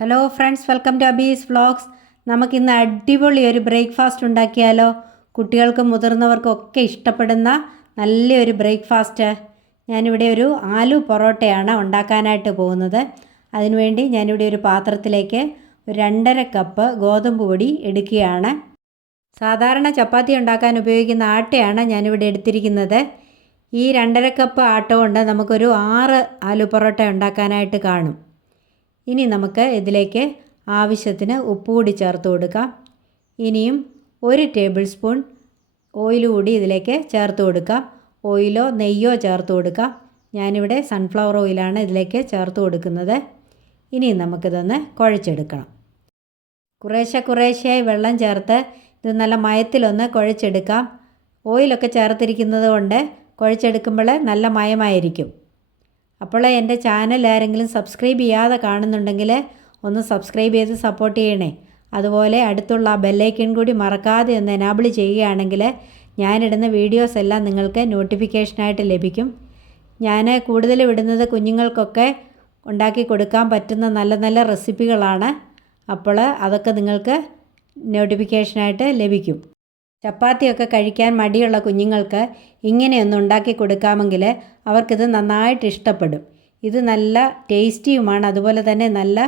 Hello friends, welcome to Abi's vlogs. നമുക്കിന്ന് അടിപൊളി ഒരു ബ്രേക്ക്ഫാസ്റ്റ് ഉണ്ടാക്കിയാലോ? കുട്ടികൾക്കും മുതിർന്നവർക്കും ഒക്കെ ഇഷ്ടപ്പെടുന്ന നല്ലൊരു ബ്രേക്ക്ഫാസ്റ്റ്. ഞാനിവിടെ ഒരു ആലു പൊറോട്ടയാണ് ഉണ്ടാക്കാനായിട്ട് പോകുന്നത്. അതിനുവേണ്ടി ഞാനിവിടെ ഒരു പാത്രത്തിലേക്ക് ഒരു 2.5 കപ്പ് ഗോതമ്പ് പൊടി എടുക്കുകയാണ്. സാധാരണ ചപ്പാത്തി ഉണ്ടാക്കാൻ ഉപയോഗിക്കുന്ന ആട്ടയാണ് ഞാനിവിടെ എടുത്തിരിക്കുന്നത്. ഈ 2.5 കപ്പ് ആട്ട കൊണ്ട് നമുക്കൊരു 6 ആലു പൊറോട്ട ഉണ്ടാക്കാനായിട്ട് കാണും. ഇനി നമുക്ക് ഇതിലേക്ക് ആവശ്യത്തിന് ഉപ്പ് കൂടി ചേർത്ത് കൊടുക്കാം. ഇനിയും 1 ടേബിൾ സ്പൂൺ ഓയിൽ കൂടി ഇതിലേക്ക് ചേർത്ത് കൊടുക്കാം. ഓയിലോ നെയ്യോ ചേർത്ത് കൊടുക്കാം. ഞാനിവിടെ സൺഫ്ലവർ ഓയിലാണ് ഇതിലേക്ക് ചേർത്ത് കൊടുക്കുന്നത്. ഇനി നമുക്കിതൊന്ന് കുഴച്ചെടുക്കണം. കുറേശ്ശെയായി വെള്ളം ചേർത്ത് ഇത് നല്ല മയത്തിലൊന്ന് കുഴച്ചെടുക്കാം. ഓയിലൊക്കെ ചേർത്തിരിക്കുന്നത് കൊണ്ട് കുഴച്ചെടുക്കുമ്പോൾ നല്ല മയമായിരിക്കും. അപ്പോൾ എൻ്റെ ചാനൽ ആരെങ്കിലും സബ്സ്ക്രൈബ് ചെയ്യാതെ കാണുന്നുണ്ടെങ്കിൽ ഒന്ന് സബ്സ്ക്രൈബ് ചെയ്ത് സപ്പോർട്ട് ചെയ്യണേ. അതുപോലെ അടുത്തുള്ള ആ ബെല്ലൈക്കൺ കൂടി മറക്കാതെ ഒന്ന് എനാബിൾ ചെയ്യുകയാണെങ്കിൽ ഞാനിടുന്ന വീഡിയോസ് എല്ലാം നിങ്ങൾക്ക് നോട്ടിഫിക്കേഷനായിട്ട് ലഭിക്കും. ഞാൻ കൂടുതൽ വിടുന്നത് കുഞ്ഞുങ്ങൾക്കൊക്കെ ഉണ്ടാക്കി കൊടുക്കാൻ പറ്റുന്ന നല്ല നല്ല റെസിപ്പികളാണ്. അപ്പോൾ അതൊക്കെ നിങ്ങൾക്ക് നോട്ടിഫിക്കേഷനായിട്ട് ലഭിക്കും. ചപ്പാത്തിയൊക്കെ കഴിക്കാൻ മടിയുള്ള കുഞ്ഞുങ്ങൾക്ക് ഇങ്ങനെയൊന്ന് ഉണ്ടാക്കി കൊടുക്കാമെങ്കിൽ അവർക്കിത് നന്നായിട്ട് ഇഷ്ടപ്പെടും. ഇത് നല്ല ടേസ്റ്റിയുമാണ്, അതുപോലെ തന്നെ നല്ല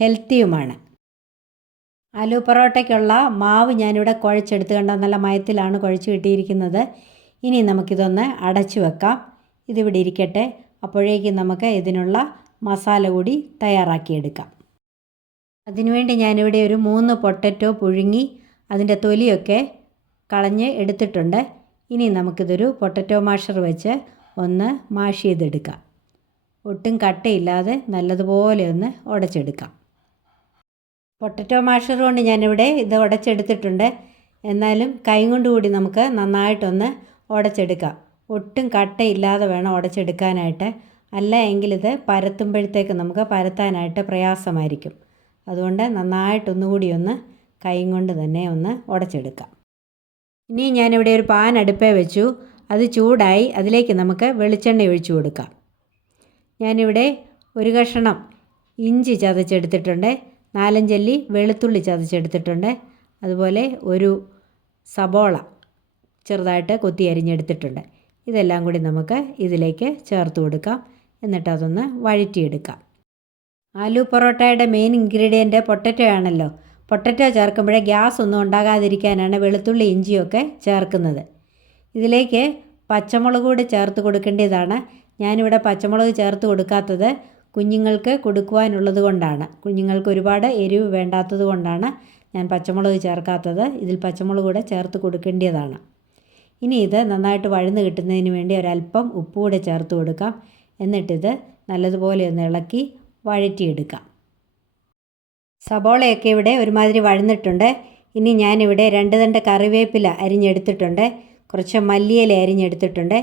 ഹെൽത്തിയുമാണ്. ആലു പൊറോട്ടയ്ക്കുള്ള മാവ് ഞാനിവിടെ കുഴച്ചെടുത്ത് കണ്ടോ, നല്ല മയത്തിലാണ് കുഴച്ച് കിട്ടിയിരിക്കുന്നത്. ഇനി നമുക്കിതൊന്ന് അടച്ചു വെക്കാം. ഇതിവിടെ ഇരിക്കട്ടെ. അപ്പോഴേക്കും നമുക്ക് ഇതിനുള്ള മസാല കൂടി തയ്യാറാക്കിയെടുക്കാം. അതിനുവേണ്ടി ഞാനിവിടെ ഒരു 3 പൊട്ടറ്റോ പുഴുങ്ങി അതിൻ്റെ തൊലിയൊക്കെ കളഞ്ഞ് എടുത്തിട്ടുണ്ട്. ഇനി നമുക്കിതൊരു പൊട്ടറ്റോ മാഷർ വെച്ച് ഒന്ന് മാഷ് ചെയ്തെടുക്കാം. ഒട്ടും കട്ടയില്ലാതെ നല്ലതുപോലെ ഒന്ന് ഉടച്ചെടുക്കാം. പൊട്ടറ്റോ മാഷർ കൊണ്ട് ഞാനിവിടെ ഇത് ഉടച്ചെടുത്തിട്ടുണ്ട്. എന്നാലും കൈ കൊണ്ട് കൂടി നമുക്ക് നന്നായിട്ടൊന്ന് ഉടച്ചെടുക്കാം. ഒട്ടും കട്ടയില്ലാതെ വേണം ഉടച്ചെടുക്കാനായിട്ട്. അല്ല എങ്കിലിത് പരത്തുമ്പോഴത്തേക്ക് നമുക്ക് പരത്താനായിട്ട് പ്രയാസമായിരിക്കും. അതുകൊണ്ട് നന്നായിട്ടൊന്നുകൂടി ഒന്ന് കൈ കൊണ്ട് തന്നെ ഒന്ന് ഉടച്ചെടുക്കാം. ഇനി ഞാനിവിടെ ഒരു പാൻ അടുപ്പേ വെച്ചു. അത് ചൂടായി. അതിലേക്ക് നമുക്ക് വെളിച്ചെണ്ണ ഒഴിച്ചു കൊടുക്കാം. ഞാനിവിടെ ഒരു കഷണം ഇഞ്ചി ചതച്ചെടുത്തിട്ടുണ്ട്. 4-5 അല്ലി വെളുത്തുള്ളി ചതച്ചെടുത്തിട്ടുണ്ട്. അതുപോലെ ഒരു സബോള ചെറുതായിട്ട് കൊത്തി അരിഞ്ഞെടുത്തിട്ടുണ്ട്. ഇതെല്ലാം കൂടി നമുക്ക് ഇതിലേക്ക് ചേർത്ത് കൊടുക്കാം. എന്നിട്ട് അതൊന്ന് വഴറ്റിയെടുക്കാം. ആലു പൊറോട്ടയുടെ മെയിൻ ഇൻഗ്രീഡിയൻറ്റ് പൊട്ടറ്റോ ആണല്ലോ. പൊട്ടറ്റോ ചേർക്കുമ്പോഴേ ഗ്യാസ് ഒന്നും ഉണ്ടാകാതിരിക്കാനാണ് വെളുത്തുള്ളി ഇഞ്ചിയൊക്കെ ചേർക്കുന്നത്. ഇതിലേക്ക് പച്ചമുളക് കൂടി ചേർത്ത് കൊടുക്കേണ്ടതാണ്. ഞാനിവിടെ പച്ചമുളക് ചേർത്ത് കൊടുക്കാത്തത് കുഞ്ഞുങ്ങൾക്ക് കൊടുക്കുവാനുള്ളത് കൊണ്ടാണ്. കുഞ്ഞുങ്ങൾക്ക് ഒരുപാട് എരിവ് വേണ്ടാത്തത് കൊണ്ടാണ് ഞാൻ പച്ചമുളക് ചേർക്കാത്തത്. ഇതിൽ പച്ചമുളക് കൂടെ ചേർത്ത് കൊടുക്കേണ്ടതാണ്. ഇനി ഇത് നന്നായിട്ട് വഴന്ന് കിട്ടുന്നതിന് വേണ്ടി ഒരല്പം ഉപ്പ് കൂടെ ചേർത്ത് കൊടുക്കാം. എന്നിട്ടിത് നല്ലതുപോലെ ഒന്ന് ഇളക്കി വഴറ്റിയെടുക്കാം. സബോളയൊക്കെ ഇവിടെ ഒരുമാതിരി വഴന്നിട്ടുണ്ട്. ഇനി ഞാനിവിടെ 2 തണ്ട് കറിവേപ്പില അരിഞ്ഞെടുത്തിട്ടുണ്ട്. കുറച്ച് മല്ലിയില അരിഞ്ഞെടുത്തിട്ടുണ്ട്.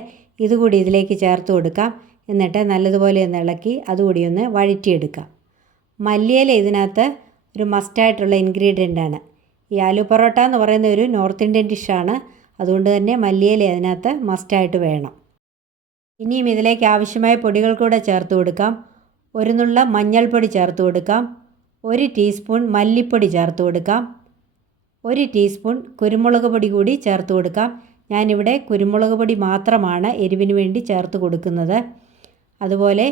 ഇതുകൂടി ഇതിലേക്ക് ചേർത്ത് കൊടുക്കാം. എന്നിട്ട് നല്ലതുപോലെ ഒന്ന് ഇളക്കി അതുകൂടി ഒന്ന് വഴറ്റിയെടുക്കാം. മല്ലിയില ഇതിനകത്ത് ഒരു മസ്റ്റായിട്ടുള്ള ഇൻഗ്രീഡിയൻ്റാണ്. ഈ ആലു പൊറോട്ട എന്ന് പറയുന്ന ഒരു നോർത്ത് ഇന്ത്യൻ ഡിഷാണ്. അതുകൊണ്ട് തന്നെ മല്ലിയില അതിനകത്ത് മസ്റ്റായിട്ട് വേണം. ഇനിയും ഇതിലേക്ക് ആവശ്യമായ പൊടികൾ കൂടെ ചേർത്ത് കൊടുക്കാം. 1 നുള്ള മഞ്ഞൾപ്പൊടി ചേർത്ത് കൊടുക്കാം. 1 ടീസ്പൂൺ മല്ലിപ്പൊടി ചേർത്ത് കൊടുക്കാം. 1 ടീസ്പൂൺ കുരുമുളക് പൊടി കൂടി ചേർത്ത് കൊടുക്കാം. ഞാനിവിടെ കുരുമുളക് പൊടി മാത്രമാണ് എരിവിന് വേണ്ടി ചേർത്ത് കൊടുക്കുന്നത്. അതുപോലെ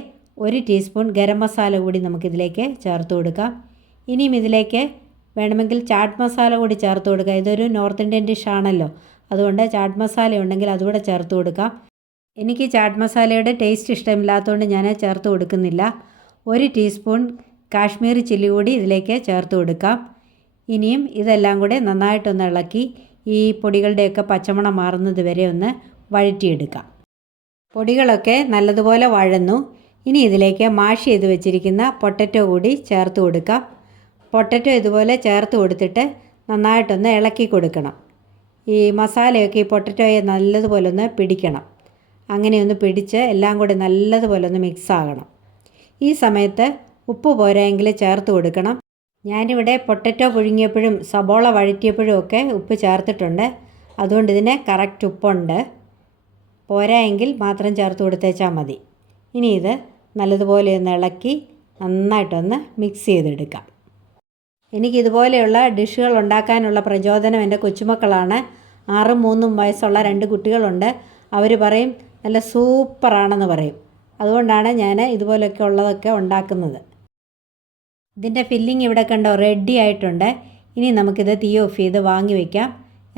1 ടീസ്പൂൺ ഗരം മസാല കൂടി നമുക്കിതിലേക്ക് ചേർത്ത് കൊടുക്കാം. ഇനിയും ഇതിലേക്ക് വേണമെങ്കിൽ ചാട്ട് മസാല കൂടി ചേർത്ത് കൊടുക്കാം. ഇതൊരു നോർത്ത് ഇന്ത്യൻ ഡിഷാണല്ലോ. അതുകൊണ്ട് ചാട്ട് മസാല ഉണ്ടെങ്കിൽ അതുകൂടെ ചേർത്ത് കൊടുക്കാം. എനിക്ക് ചാട്ട് മസാലയുടെ ടേസ്റ്റ് ഇഷ്ടമില്ലാത്തതുകൊണ്ട് ഞാൻ ചേർത്ത് കൊടുക്കുന്നില്ല. 1 ടീസ്പൂൺ കാശ്മീരി ചില്ലി കൂടി ഇതിലേക്ക് ചേർത്ത് കൊടുക്കാം. ഇനിയും ഇതെല്ലാം കൂടെ നന്നായിട്ടൊന്ന് ഇളക്കി ഈ പൊടികളുടെയൊക്കെ പച്ചമണം മാറുന്നത് വരെ ഒന്ന് വഴറ്റിയെടുക്കാം. പൊടികളൊക്കെ നല്ലതുപോലെ വഴന്നു. ഇനി ഇതിലേക്ക് മാഷ് ചെയ്ത് വെച്ചിരിക്കുന്ന പൊട്ടറ്റോ കൂടി ചേർത്ത് കൊടുക്കാം. പൊട്ടറ്റോ ഇതുപോലെ ചേർത്ത് കൊടുത്തിട്ട് നന്നായിട്ടൊന്ന് ഇളക്കി കൊടുക്കണം. ഈ മസാലയൊക്കെ ഈ പൊട്ടറ്റോയെ നല്ലതുപോലെ ഒന്ന് പിടിക്കണം. അങ്ങനെയൊന്ന് പിടിച്ച് എല്ലാം കൂടി നല്ലതുപോലെ ഒന്ന് മിക്സ് ആകണം. ഈ സമയത്ത് ഉപ്പ് പോരായെങ്കിൽ ചേർത്ത് കൊടുക്കണം. ഞാനിവിടെ പൊട്ടറ്റോ പുഴുങ്ങിയപ്പോഴും സബോള വഴറ്റിയപ്പോഴും ഒക്കെ ഉപ്പ് ചേർത്തിട്ടുണ്ട്. അതുകൊണ്ട് ഇതിന് കറക്റ്റ് ഉപ്പുണ്ട്. പോരായെങ്കിൽ മാത്രം ചേർത്ത് കൊടുത്തേച്ചാൽ മതി. ഇനി ഇത് നല്ലതുപോലെ ഒന്ന് ഇളക്കി നന്നായിട്ടൊന്ന് മിക്സ് ചെയ്തെടുക്കാം. എനിക്കിതുപോലെയുള്ള ഡിഷുകൾ ഉണ്ടാക്കാനുള്ള പ്രചോദനം എൻ്റെ കൊച്ചുമക്കളാണ്. 6ഉം 3ഉം വയസ്സുള്ള 2 കുട്ടികളുണ്ട്. അവർ പറയും നല്ല സൂപ്പറാണെന്ന് പറയും. അതുകൊണ്ടാണ് ഞാൻ ഇതുപോലെയൊക്കെ ഉള്ളതൊക്കെ ഉണ്ടാക്കുന്നത്. ഇതിൻ്റെ ഫില്ലിങ് ഇവിടെ കണ്ടോ റെഡി ആയിട്ടുണ്ട്. ഇനി നമുക്കിത് തീ ഓഫ് ചെയ്ത് വാങ്ങി വയ്ക്കാം.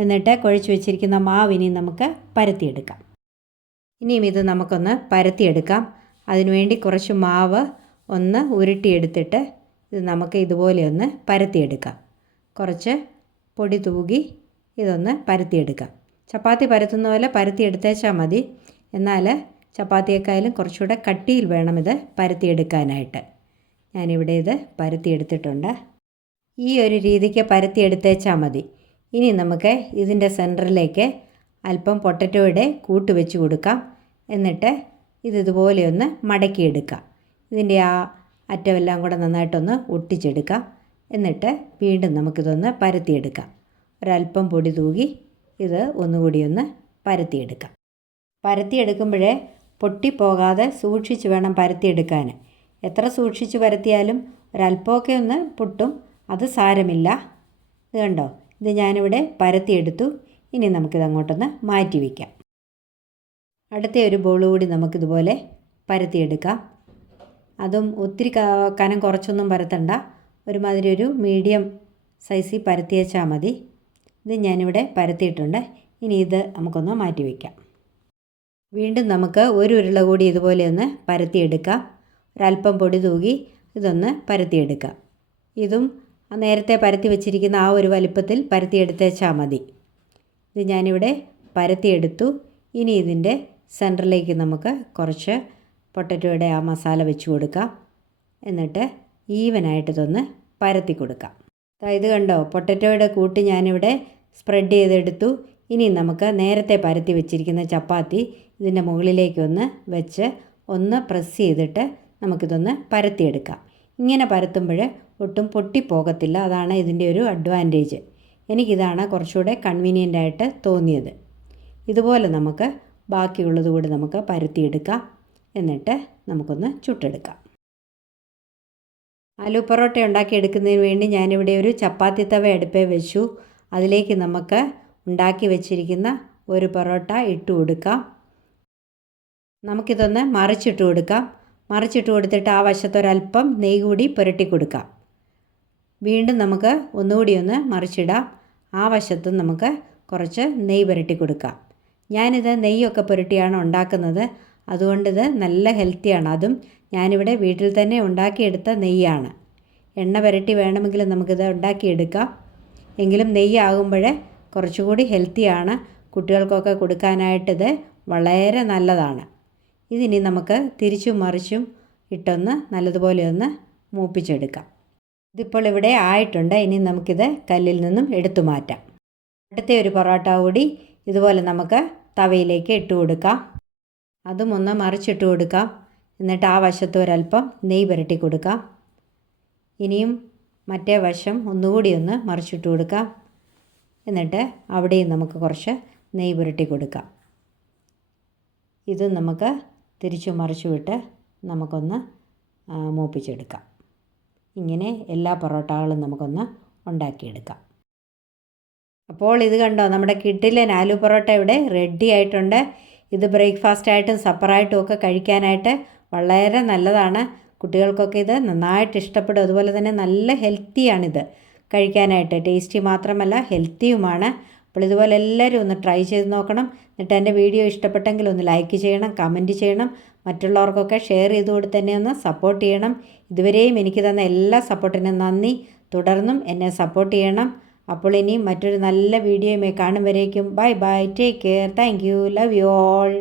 എന്നിട്ട് കുഴച്ച് വെച്ചിരിക്കുന്ന മാവ് ഇനി നമുക്ക് പരത്തിയെടുക്കാം. ഇനിയും ഇത് നമുക്കൊന്ന് പരത്തിയെടുക്കാം. അതിനുവേണ്ടി കുറച്ച് മാവ് ഒന്ന് ഉരുട്ടിയെടുത്തിട്ട് ഇത് നമുക്ക് ഇതുപോലെ ഒന്ന് പരത്തിയെടുക്കാം. കുറച്ച് പൊടി തൂകി ഇതൊന്ന് പരത്തിയെടുക്കാം. ചപ്പാത്തി പരത്തുന്ന പോലെ പരത്തിയെടുത്തേച്ചാൽ മതി. എന്നാൽ ചപ്പാത്തിയേക്കാളും കുറച്ചുകൂടെ കട്ടിയിൽ വേണം ഇത് പരത്തിയെടുക്കാനായിട്ട്. ഞാനിവിടെ ഇത് പരത്തിയെടുത്തിട്ടുണ്ട്. ഈ ഒരു രീതിക്ക് പരത്തിയെടുത്തേച്ചാൽ മതി. ഇനി നമുക്ക് ഇതിൻ്റെ സെൻറ്ററിലേക്ക് അല്പം പൊട്ടറ്റോയുടെ കൂട്ട് വെച്ച് കൊടുക്കാം. എന്നിട്ട് ഇതുപോലെ ഒന്ന് മടക്കിയെടുക്കാം. ഇതിൻ്റെ ആ അറ്റമെല്ലാം കൂടെ നന്നായിട്ടൊന്ന് ഒട്ടിച്ചെടുക്കാം. എന്നിട്ട് വീണ്ടും നമുക്കിതൊന്ന് പരത്തിയെടുക്കാം. ഒരല്പം പൊടി തൂകി ഇത് ഒന്നുകൂടി ഒന്ന് പരത്തിയെടുക്കാം. പരത്തിയെടുക്കുമ്പോഴേ പൊട്ടിപ്പോകാതെ സൂക്ഷിച്ച് വേണം പരത്തിയെടുക്കാൻ. എത്ര സൂക്ഷിച്ച് പരത്തിയാലും ഒരല്പമൊക്കെ ഒന്ന് പൊട്ടും, അത് സാരമില്ല. ഇത് കണ്ടോ, ഇത് ഞാനിവിടെ പരത്തിയെടുത്തു. ഇനി നമുക്കിത് അങ്ങോട്ടൊന്ന് മാറ്റി വയ്ക്കാം. അടുത്ത ഒരു ബോൾ കൂടി നമുക്കിതുപോലെ പരത്തിയെടുക്കാം. അതും ഒത്തിരി കനം കുറച്ചൊന്നും പരത്തണ്ട, ഒരുമാതിരി ഒരു മീഡിയം സൈസിൽ പരത്തിയേച്ചാൽ മതി. ഇത് ഞാനിവിടെ പരത്തിയിട്ടുണ്ട്. ഇനി ഇത് നമുക്കൊന്ന് മാറ്റി വയ്ക്കാം. വീണ്ടും നമുക്ക് ഒരു ഉരുള കൂടി ഇതുപോലെ ഒന്ന് പരത്തിയെടുക്കാം. ഒരല്പം പൊടി തൂകി ഇതൊന്ന് പരത്തിയെടുക്കാം. ഇതും നേരത്തെ പരത്തി വെച്ചിരിക്കുന്ന ആ ഒരു വലിപ്പത്തിൽ പരത്തിയെടുത്തേച്ചാൽ മതി. ഇത് ഞാനിവിടെ പരത്തിയെടുത്തു. ഇനി ഇതിൻ്റെ സെൻറ്ററിലേക്ക് നമുക്ക് കുറച്ച് പൊട്ടറ്റോയുടെ ആ മസാല വെച്ച് കൊടുക്കാം. എന്നിട്ട് ഈവനായിട്ട് ഇതൊന്ന് പരത്തി കൊടുക്കാം. ഇത് കണ്ടോ, പൊട്ടറ്റോയുടെ കൂട്ട് ഞാനിവിടെ സ്പ്രെഡ് ചെയ്തെടുത്തു. ഇനി നമുക്ക് നേരത്തെ പരത്തി വെച്ചിരിക്കുന്ന ചപ്പാത്തി ഇതിൻ്റെ മുകളിലേക്കൊന്ന് വെച്ച് ഒന്ന് പ്രസ് ചെയ്തിട്ട് നമുക്കിതൊന്ന് പരത്തിയെടുക്കാം. ഇങ്ങനെ പരത്തുമ്പോൾ ഒട്ടും പൊട്ടിപ്പോകത്തില്ല. അതാണ് ഇതിൻ്റെ ഒരു അഡ്വാൻറ്റേജ്. എനിക്കിതാണ് കുറച്ചുകൂടെ കൺവീനിയൻ്റ് ആയിട്ട് തോന്നിയത്. ഇതുപോലെ നമുക്ക് ബാക്കിയുള്ളത് കൂടി നമുക്ക് പരത്തിയെടുക്കാം. എന്നിട്ട് നമുക്കൊന്ന് ചുട്ടെടുക്കാം. ആലു പൊറോട്ട ഉണ്ടാക്കിയെടുക്കുന്നതിന് വേണ്ടി ഞാനിവിടെ ഒരു ചപ്പാത്തി തവ അടുപ്പേ വെച്ചു. അതിലേക്ക് നമുക്ക് ഉണ്ടാക്കി വെച്ചിരിക്കുന്ന ഒരു പൊറോട്ട ഇട്ട് കൊടുക്കാം. നമുക്കിതൊന്ന് മറിച്ചിട്ട് കൊടുക്കാം. മറിച്ചിട്ട് കൊടുത്തിട്ട് ആ വശത്തൊരല്പം നെയ്യ് കൂടി പുരട്ടി കൊടുക്കാം. വീണ്ടും നമുക്ക് ഒന്നുകൂടി ഒന്ന് മറിച്ചിടാം. ആ വശത്തും നമുക്ക് കുറച്ച് നെയ്യ് പുരട്ടി കൊടുക്കാം. ഞാനിത് നെയ്യൊക്കെ പുരട്ടിയാണ് ഉണ്ടാക്കുന്നത്. അതുകൊണ്ടിത് നല്ല ഹെൽത്തിയാണ്. അതും ഞാനിവിടെ വീട്ടിൽ തന്നെ ഉണ്ടാക്കിയെടുത്ത നെയ്യാണ്. എണ്ണ പുരട്ടി വേണമെങ്കിൽ നമുക്കിത് ഉണ്ടാക്കിയെടുക്കാം. എങ്കിലും നെയ്യാകുമ്പോൾ കുറച്ചുകൂടി ഹെൽത്തിയാണ്. കുട്ടികൾക്കൊക്കെ കൊടുക്കാനായിട്ടിത് വളരെ നല്ലതാണ്. ഇതിനി നമുക്ക് തിരിച്ചും മറിച്ചും ഇട്ടൊന്ന് നല്ലതുപോലെ ഒന്ന് മൂപ്പിച്ചെടുക്കാം. ഇതിപ്പോൾ ഇവിടെ ആയിട്ടുണ്ട്. ഇനി നമുക്കിത് കല്ലിൽ നിന്നും എടുത്തു മാറ്റാം. അടുത്ത ഒരു പൊറോട്ട കൂടി ഇതുപോലെ നമുക്ക് തവയിലേക്ക് ഇട്ട് കൊടുക്കാം. അതും ഒന്ന് മറിച്ചിട്ട് കൊടുക്കാം. എന്നിട്ട് ആ വശത്ത് ഒരല്പം നെയ്യ് പുരട്ടി കൊടുക്കാം. ഇനിയും മറ്റേ വശം ഒന്നുകൂടി ഒന്ന് മറിച്ചിട്ട് കൊടുക്കാം. എന്നിട്ട് അവിടെയും നമുക്ക് കുറച്ച് നെയ്യ് പുരട്ടി കൊടുക്കാം. ഇത് നമുക്ക് തിരിച്ചു മറിച്ചു വിട്ട് നമുക്കൊന്ന് മൂപ്പിച്ചെടുക്കാം. ഇങ്ങനെ എല്ലാ പൊറോട്ടകളും നമുക്കൊന്ന് ഉണ്ടാക്കിയെടുക്കാം. അപ്പോൾ ഇത് കണ്ടോ, നമ്മുടെ കിഡിലൻ ആലു പൊറോട്ട ഇവിടെ റെഡി ആയിട്ടുണ്ട്. ഇത് ബ്രേക്ക്ഫാസ്റ്റായിട്ടും സപ്പറായിട്ടും ഒക്കെ കഴിക്കാനായിട്ട് വളരെ നല്ലതാണ്. കുട്ടികൾക്കൊക്കെ ഇത് നന്നായിട്ട് ഇഷ്ടപ്പെടും. അതുപോലെ തന്നെ നല്ല ഹെൽത്തിയാണിത് കഴിക്കാനായിട്ട്. ടേസ്റ്റി മാത്രമല്ല ഹെൽത്തിയുമാണ്. അപ്പോൾ ഇതുപോലെ എല്ലാവരും ഒന്ന് ട്രൈ ചെയ്ത് നോക്കണം. എന്നിട്ട് എൻ്റെ വീഡിയോ ഇഷ്ടപ്പെട്ടെങ്കിൽ ഒന്ന് ലൈക്ക് ചെയ്യണം, കമൻറ്റ് ചെയ്യണം, മറ്റുള്ളവർക്കൊക്കെ ഷെയർ ചെയ്ത് കൊടുത്ത് തന്നെ ഒന്ന് സപ്പോർട്ട് ചെയ്യണം. ഇതുവരെയും എനിക്ക് തന്ന എല്ലാ സപ്പോർട്ടിനും നന്ദി. തുടർന്നും എന്നെ സപ്പോർട്ട് ചെയ്യണം. അപ്പോൾ ഇനി മറ്റൊരു നല്ല വീഡിയോയുമായി കാണും വരേക്കും bye bye, take care, thank you, love you all.